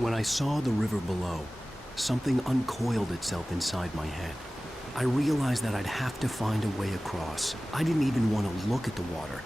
When I saw the river below, something uncoiled itself inside my head. I realized that I'd have to find a way across. I didn't even want to look at the water.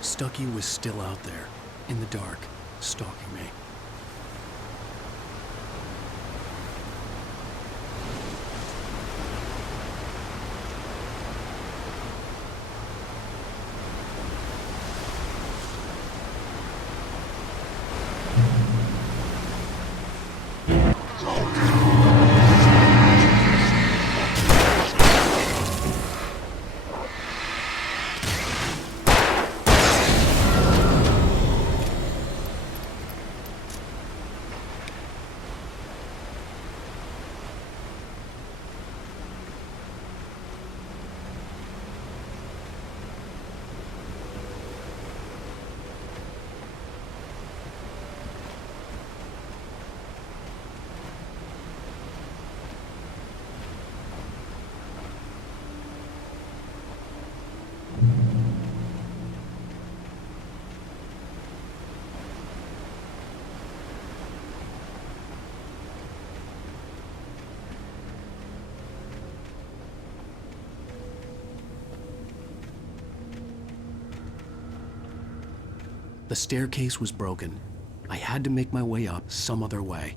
Stucky was still out there, in the dark, stalking me. The staircase was broken. I had to make my way up some other way.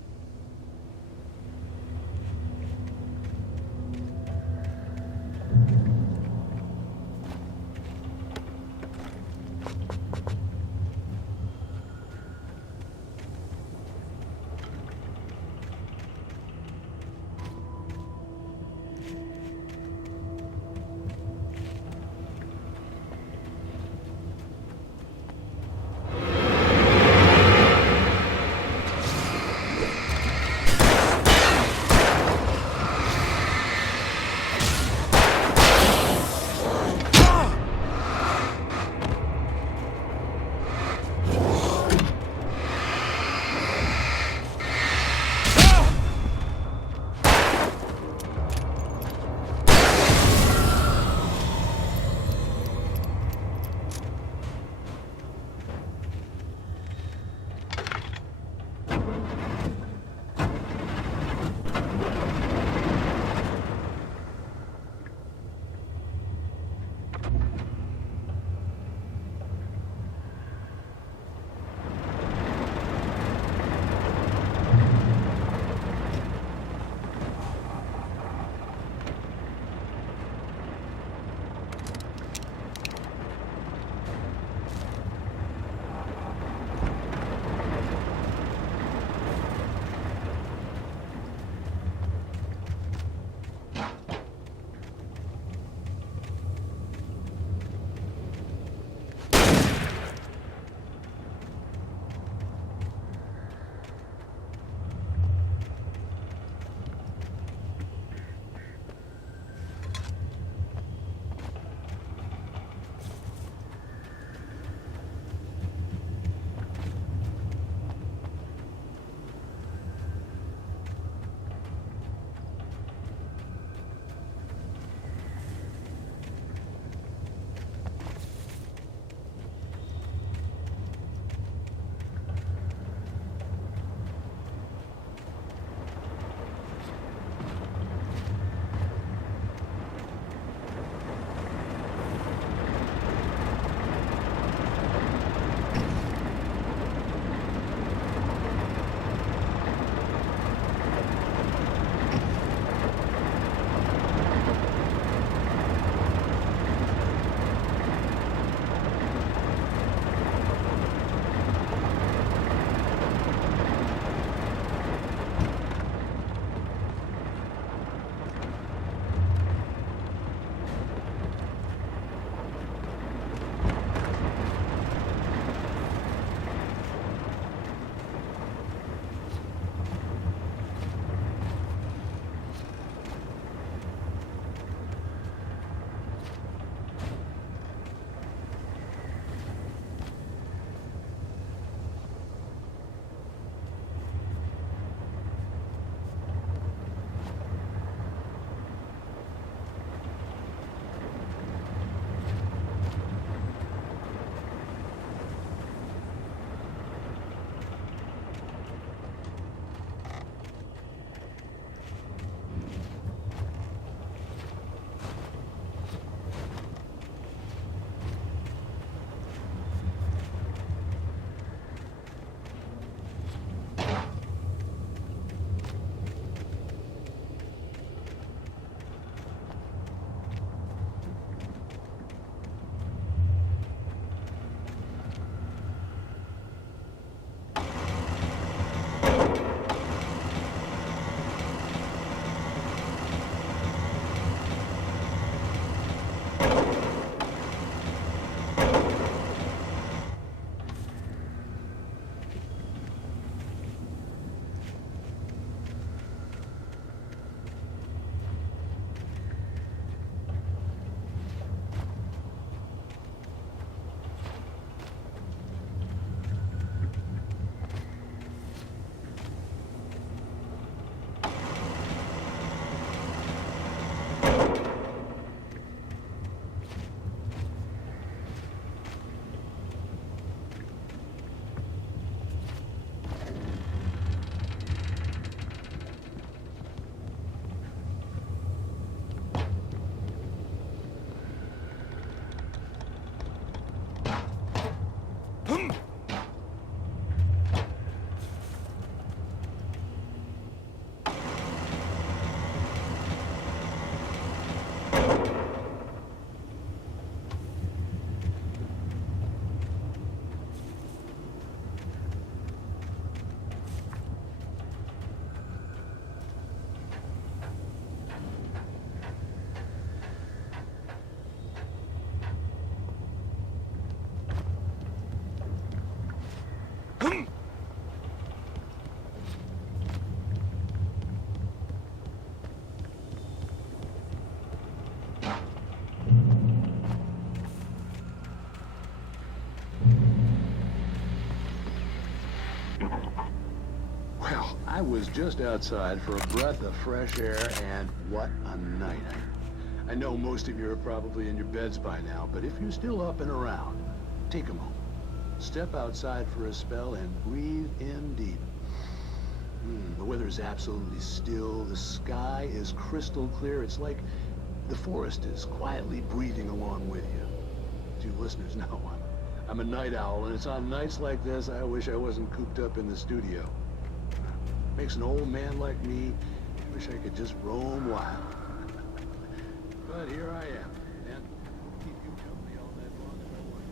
I was just outside for a breath of fresh air, and what a night. I know most of you are probably in your beds by now, but if you're still up and around, take a moment. Step outside for a spell and breathe in deep. The weather is absolutely still. The sky is crystal clear. It's like the forest is quietly breathing along with you. As you listeners know, I'm a night owl, and it's on nights like this I wish I wasn't cooped up in the studio. Makes an old man like me wish I could just roam wild. But here I am, and keep you company all night long if I want.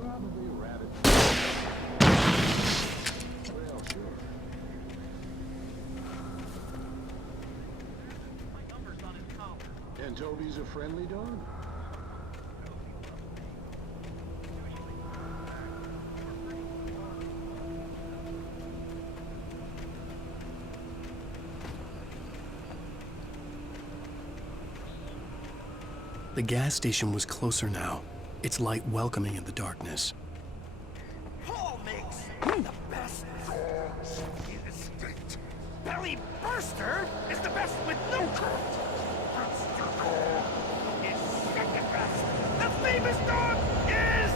Probably a rabbit. Well, sure. And Toby's a friendly dog? The gas station was closer now, its light welcoming in the darkness. Paul makes the best dogs in the state. Belly Burster is the best with no coat. Burster dog is second best. The famous dog is...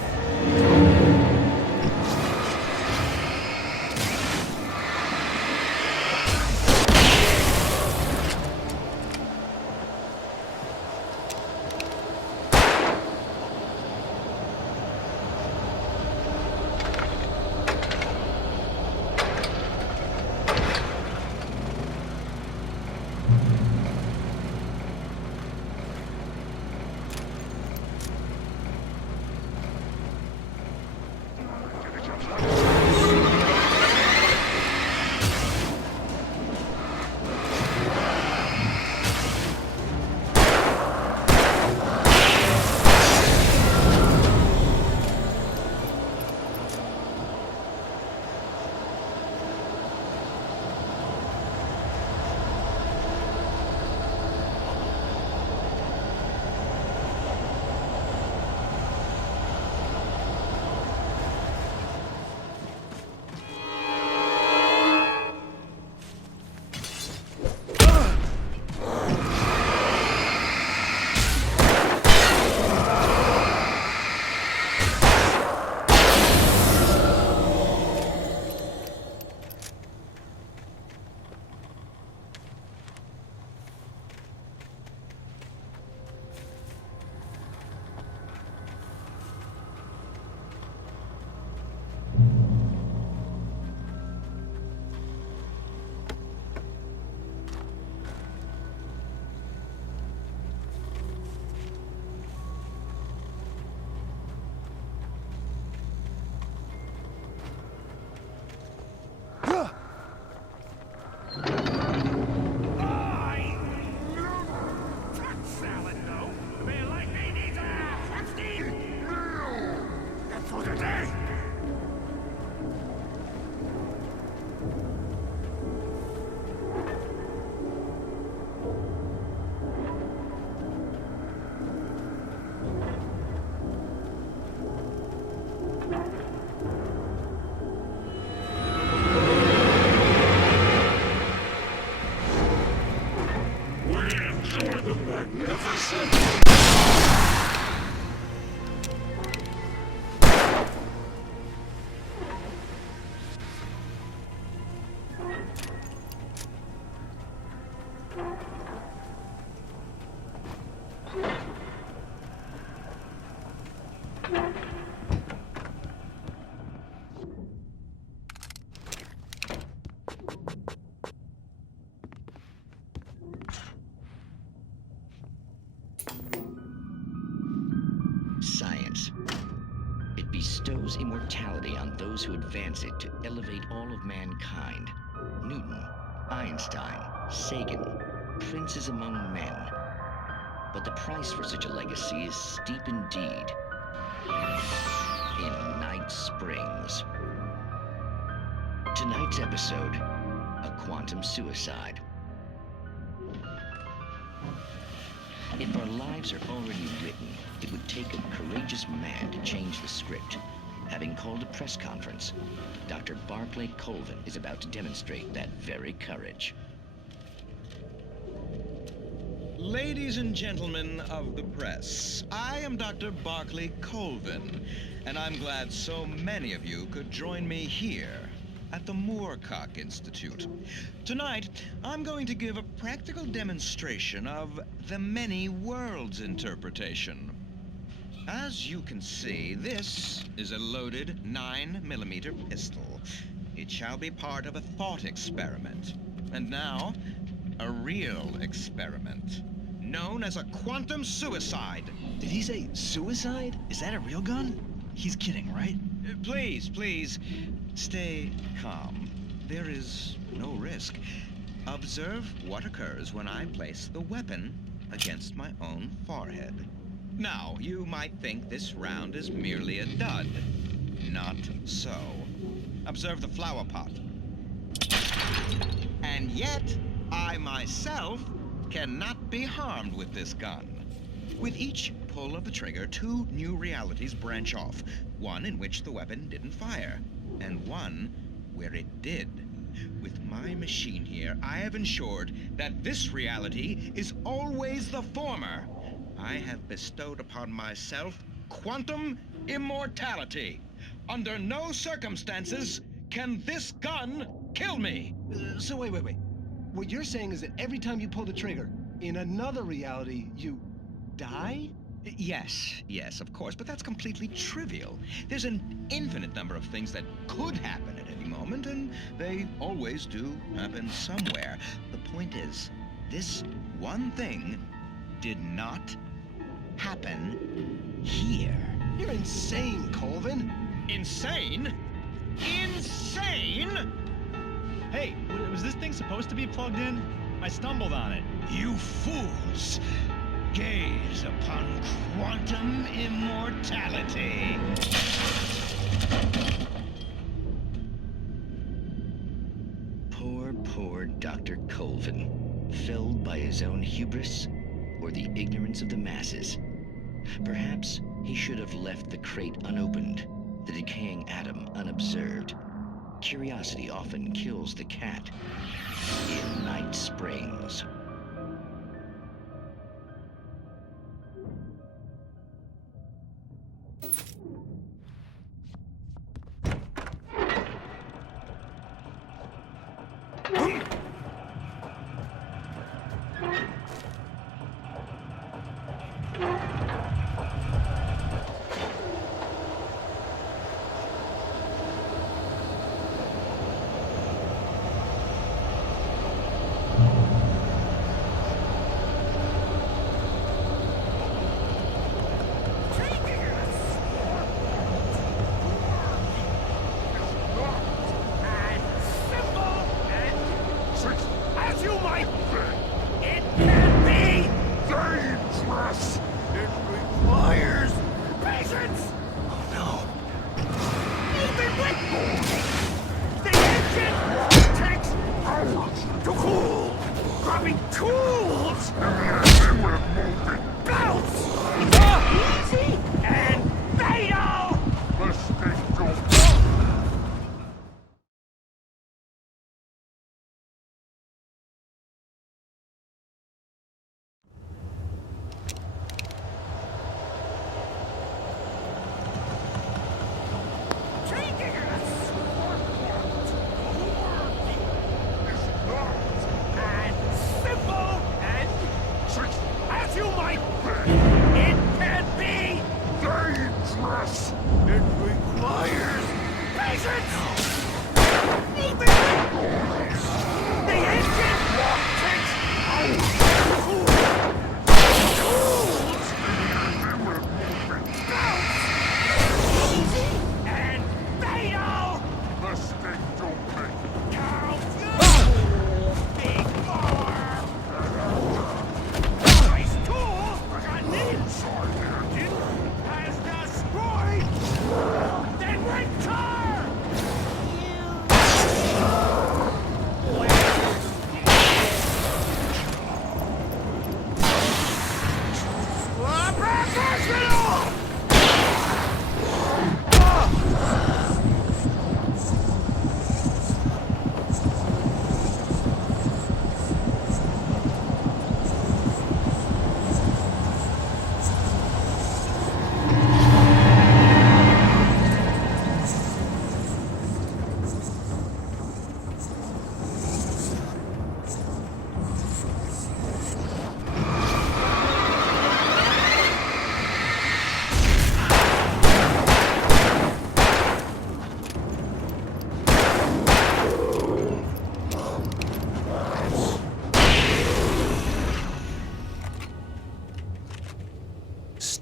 Science. It bestows immortality on those who advance it to elevate all of mankind. Newton, Einstein, Sagan, princes among men. But the price for such a legacy is steep indeed. in Night Springs. Tonight's episode, a quantum suicide. If our lives are already written, it would take a courageous man to change the script. Having called a press conference, Dr. Barclay Colvin is about to demonstrate that very courage. Ladies and gentlemen of the press, I am Dr. Barclay Colvin, and I'm glad so many of you could join me here at the Moorcock Institute. Tonight, I'm going to give a practical demonstration of the many worlds interpretation. As you can see, this is a loaded 9mm pistol. It shall be part of a thought experiment. And now, a real experiment, known as a quantum suicide. Did he say suicide? Is that a real gun? He's kidding, right? Please, stay calm. There is no risk. Observe what occurs when I place the weapon against my own forehead. Now, you might think this round is merely a dud. Not so. Observe the flower pot. And yet, I myself cannot be harmed with this gun. With each pull of the trigger, two new realities branch off. One in which the weapon didn't fire, and one where it did. With my machine here, I have ensured that this reality is always the former. I have bestowed upon myself quantum immortality. Under no circumstances can this gun kill me. So wait. What you're saying is that every time you pull the trigger, in another reality, you die? Yes, of course, but that's completely trivial. There's an infinite number of things that could happen at any moment, and they always do happen somewhere. The point is, this one thing did not happen here. You're insane, Colvin. Insane? Insane? Hey, was this thing supposed to be plugged in? I stumbled on it. You fools! Gaze upon quantum immortality. Poor Dr. Colvin, felled by his own hubris or the ignorance of the masses. Perhaps he should have left the crate unopened, the decaying atom unobserved. Curiosity often kills the cat. In Night Springs. As you might, it can be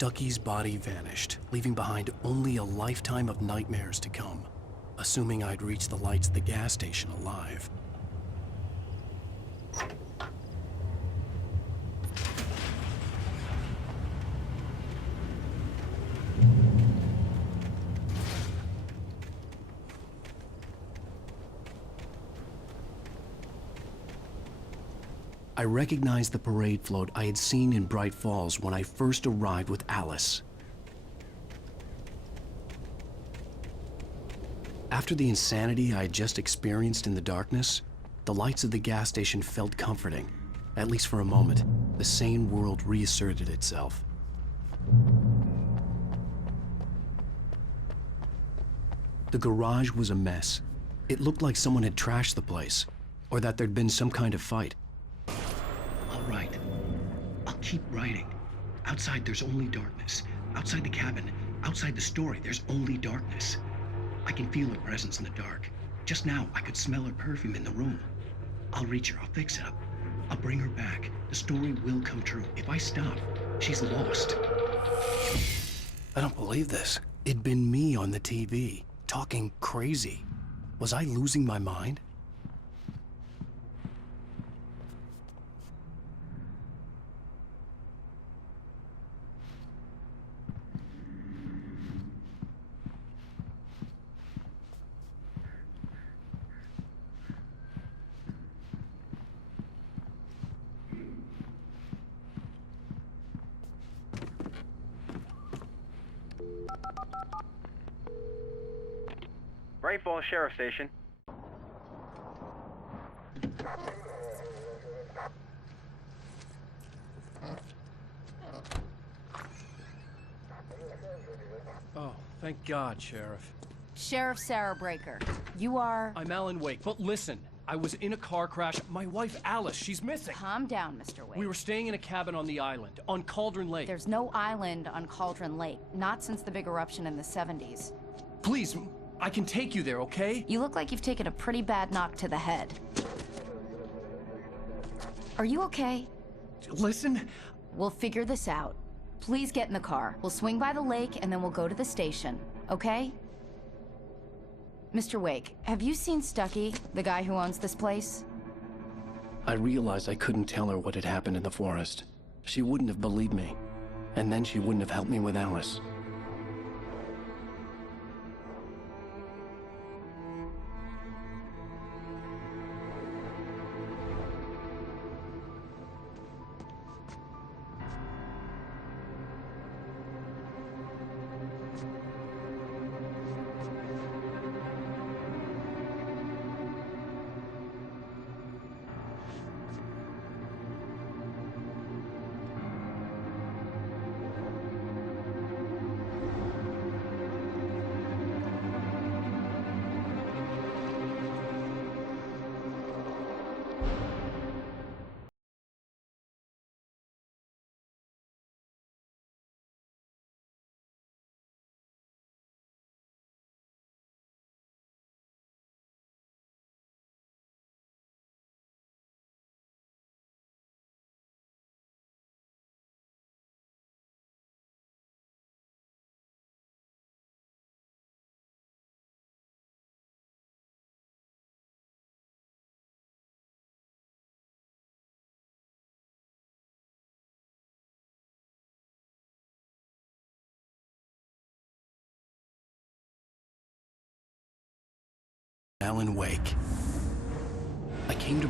Stucky's body vanished, leaving behind only a lifetime of nightmares to come, assuming I'd reach the lights of the gas station alive. I recognized the parade float I had seen in Bright Falls when I first arrived with Alice. After the insanity I had just experienced in the darkness, the lights of the gas station felt comforting. At least for a moment, the sane world reasserted itself. The garage was a mess. It looked like someone had trashed the place, or that there'd been some kind of fight. I'll write. I'll keep writing. Outside, there's only darkness. Outside the cabin, outside the story, there's only darkness. I can feel her presence in the dark. Just now, I could smell her perfume in the room. I'll reach her. I'll fix it up. I'll bring her back. The story will come true. If I stop, she's lost. I don't believe this. It'd been me on the TV, talking crazy. Was I losing my mind? Bright Falls Sheriff Station. Oh, thank God, Sheriff. Sheriff Sarah Breaker. You are... I'm Alan Wake, but listen, I was in a car crash. My wife, Alice, she's missing. Calm down, Mr. Wake. We were staying in a cabin on the island, on Cauldron Lake. There's no island on Cauldron Lake, not since the big eruption in the 70s. Please, I can take you there, okay? You look like you've taken a pretty bad knock to the head. Are you okay? Listen. We'll figure this out. Please get in the car. We'll swing by the lake and then we'll go to the station, okay? Mr. Wake, have you seen Stucky, the guy who owns this place? I realized I couldn't tell her what had happened in the forest. She wouldn't have believed me. And then she wouldn't have helped me with Alice. Alan Wake. I came to